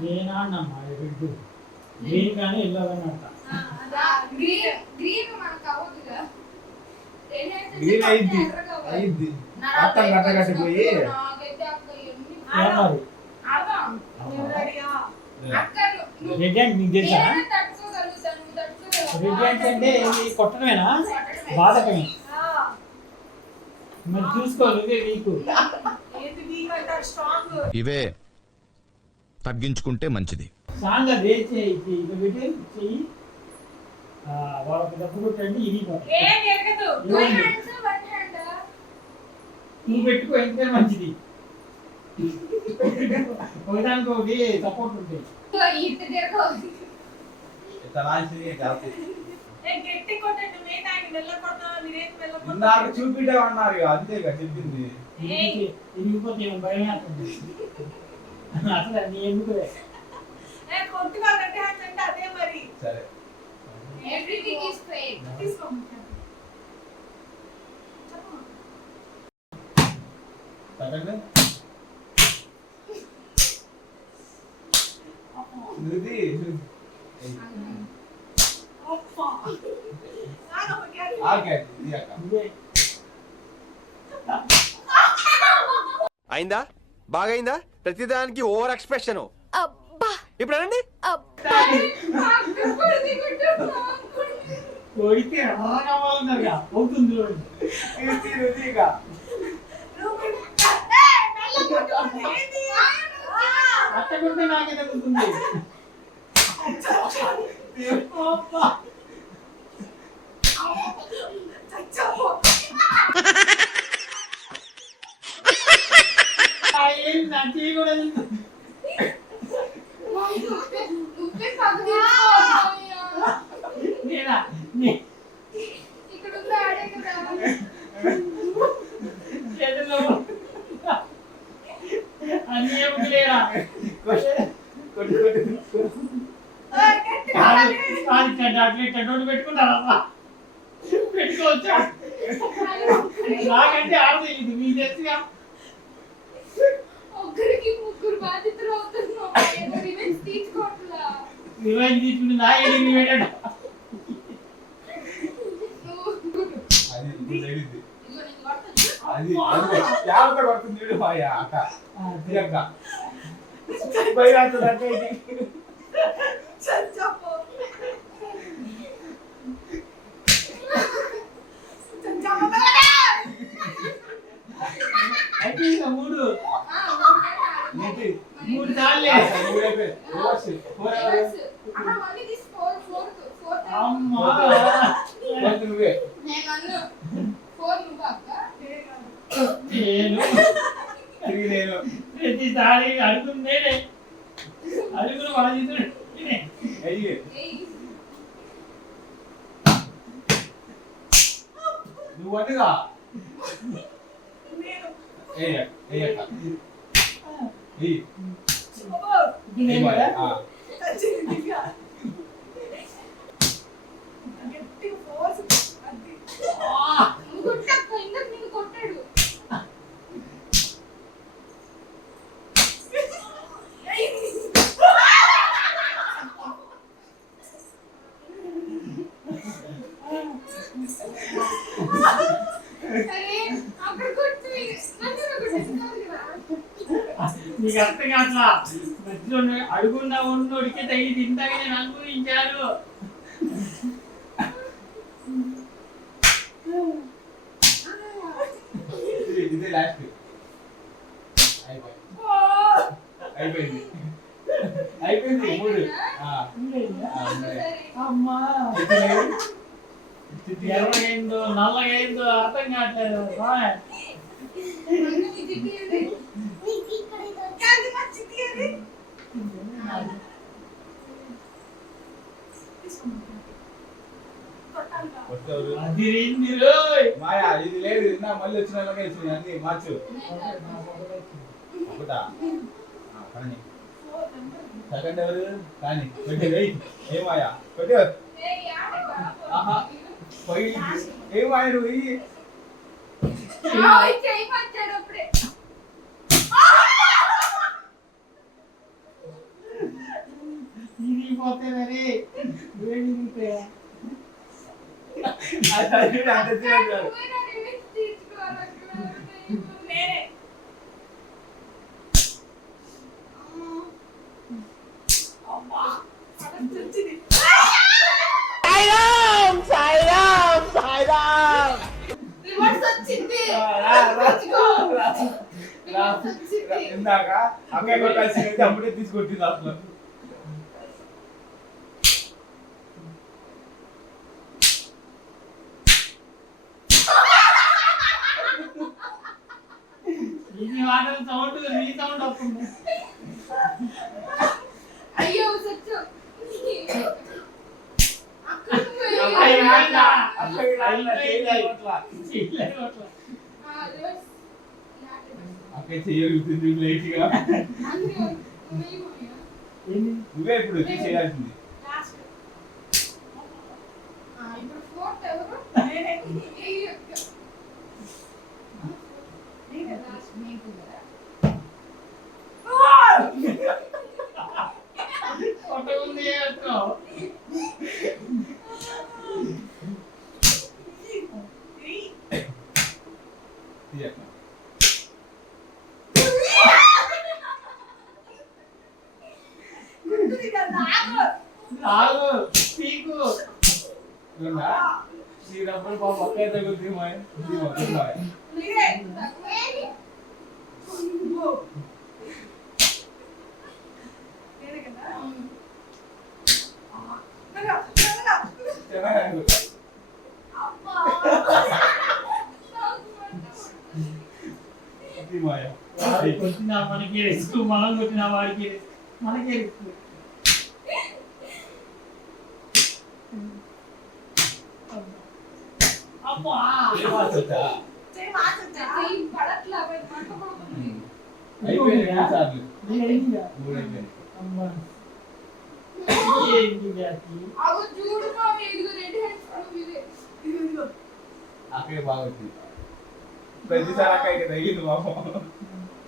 నేనమ్మా red green కానీ yellow కానీ అంట గ్రీన్ మనకు అవ్వదుగా గ్రీన్ అయింది మొత్తం గట్టగట్టిపోయి రెడ్ అంటే నీకు తెలుసా రెడ్ అంటే కొట్టడమేనా బాధకమే మరి చూసుకో నువ్వే వీకు ఇవే తగ్గించుకుంటే మంచిది. సాంగ్ అది చెయ్యి వాళ్ళకి డబ్బు కొట్టండి ఇది నువ్వు పెట్టుకో ఎంతే మంచిది. ఒకదానికి ఒకటి సపోర్ట్ ఉంటాయి. చూపిటమన్నారు అంతేగా చెప్పింది. ఇరిగిపోతే భయం అవుతుంది అసలు నీ ఎందుకు సరే అయిందా బాగైందా ప్రతిదానికి ఓవర్ ఎక్స్ప్రెషన్ ఇప్పుడు అనండి కొడితే అవుతుంది అట్టకుంటే నాకే తగ్గుతుంది పెట్టుకుంటారా పెట్టుకోవచ్చా నాకంటే ఆడదు ఇది మీ తెలుసుగా ఒక్కరికి ముగ్గురు బాధితులు అవుతున్నాం తీసుకోవట్లా రివెంజ్ తీసుకుని నా ఏది పెట్టండి అది యావత పడుతుంది చూడు బాయ్ అక్క అక్క బయరాత అంటే చచ్చపో అయితే మూడు సార్లే ప్రతిసారి అడుగుందే అడుగులు మన నువ్వు అడుగా నీకు అర్థం కాట్లా మధ్యలో అడుగున్నా ఉన్నోడికి తగి తింటాగా నేను అనుభవించాను ఇదే లాస్ట్ అయిపోయింది అయిపోయింది మూడు అమ్మా ఎర్రగైందో నల్లగైందో అర్థం కావట్లేదు అది మాయా ఇది లేదు నిన్న మళ్ళీ వచ్చిన అన్ని మార్చు ఒకటా కానీ సెకండ్ ఎవరు కానీ పెట్టేది ఏమాయా పెట్టే ఆహా పోయి ఏమాయ నువ్వు వేడితే అది అంత చేయదు. నువ్వేనా రివెంజ్ తీర్చుకోవాలనుకున్నావు? నేనే. అమ్మా అది వచ్చింది. రివర్స్ వచ్చింది. రివర్స్ వచ్చింది. ఇందాక అక్కయ్య కొట్టాల్సి అప్పుడే తీసుకొట్టింది అసలు. ఇది వాటర్ సౌండ్ నీ సౌండ్ వస్తుంది. అయ్యో సచ్చు. అయ్య అట్లా. అక్కయ్య చేయగలుగుతుంది లైట్ గా. నువ్వే ఇప్పుడు వచ్చి చేయాల్సింది. ఇప్పుడు ఫోర్త్ ఎవరు? కొట్టకుంది అంటావు. తీయక్క. రాగు పీకు చూడన్నా? ఈ రబ్బర్ పాప అక్కయ్య తగ్గుతుంది మాయ. ఇది మొత్తం మాయ. ಚೆನ್ನಾಗಿ ఇది మాయ. వాడికి కొట్టినా మనకి రిస్క్, మనం కొట్టినా వాడికి రిస్క్, మనకే రిస్క్. అబ్బా ఏ మాట వచ్చా? పడట్లా మంట పడుతుంది. అయిపోయింది మూడు సార్లు. ఏంటిగా? మూడు అయిపోయింది. అమ్మా ఏంటి జాతి? అగో చూడు మామి, ఇదిగో రెడ్ హ్యాండ్స్ అడుగు ఇదే. ఇదిగో అక్కయ్య బాగా వచ్చింది. ప్రతిసారి అక్కయ్యకి తగ్గింది పాపం.